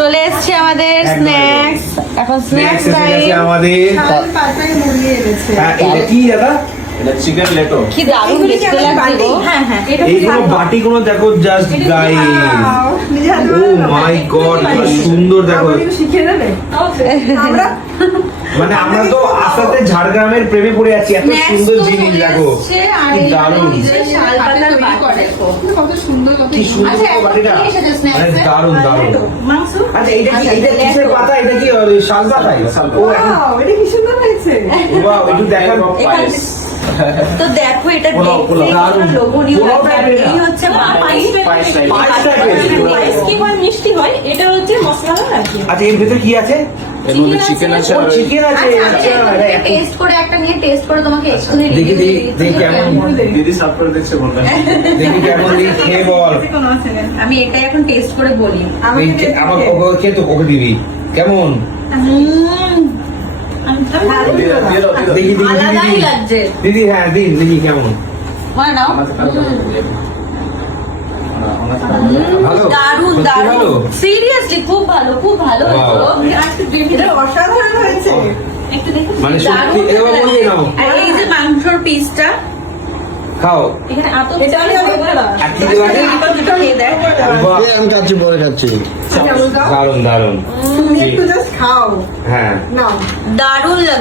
চলে এসছে আমাদের স্ন্যাক্স। এখন স্ন্যাক্স আমাদের এটা কি দাদা? এটা চিকেন লেটো। কি দারুণ দেখতে লাগছে গো। হ্যাঁ হ্যাঁ এটা এইগুলো বাটিগুলো দেখো জাস্ট গাইস, ও মাই গড কি সুন্দর দেখো। শিখিয়ে দেবে আমরা মানে আমরা তো আসাতে ঝাড়গ্রামের প্রেমে পড়ে আছি, এত সুন্দর জিনিস দেখো, কি দারুণ, শালপাতার বাটি দেখো। কত সুন্দর কত কি সুন্দর বাটিটা, মানে দারুণ দারুণ। মাংস আচ্ছা এটা কিসের পাতা? এটা কি শাল পাতা? ও এখন ওয়াও এটা কি সুন্দর হয়েছে ওয়াও, একটু দেখার পায়েস। তো দেখো এটা পোলাও, দেখতে পোলাও। কতটা লোভনীয় পোলাও লাগছে। আর type এর এই হচ্ছে পায়েস। পায়েস type। পায়েস type এর। পায়েস কি হয় মিষ্টি হয় এটা হচ্ছে মশলা রাখি আচ্ছা এর ভিতরে কি আছে? এর মধ্যে চিকেন আছে ও আর চিকেন আছে। আচ্ছা এটা এত- টেস্ট করে একটা নিয়ে টেস্ট করে তোমাকে এক্ষুনি দেখি দেখি কেমন, দিদি সার্ভ করে দিচ্ছে বলবেন। দেখি কেমন, দেখি খেয়ে বল। কোনো আছে না আমি এটাই এখন টেস্ট করে বলি। আমাকে দেখি, আমার ওকে খেয়ে তো ওকে দিবি কেমন, দিয়ে দাও, দিয়ে দাও, দিয়ে দাও। দেখি দেখি আলাদাই দিদি লাগছে। দিদি, হ্যাঁ দিন দেখি কেমন। মানে নাও। আমাদের কাছে দিয়ে দাও। ভালো দারুণ সত্যি দারুণ ভালো। সিরিয়াসলি খুব ভালো খুব ভালো Wow. হয়েছে। আজকে গ্রেভিটা অসাধারণ হয়েছে একটু দেখো মানে দারুণ সত্যি এবার খেতে বলিয়ে নাও, লাগছে। আর এই যে মাংসর পিসটা খাও। এখানে আতপ এটা আমি অনেক ভালো। আর কি দেওয়া আছে? আতপ দুটো খেয়ে দেয়। বাহ, আমি খাচ্ছি, পরে খাচ্ছি। কেমন দাও দারুণ দারুণ, তুমি একটু জাস্ট খাও হ্যাঁ নাও দারুণ লাগছে।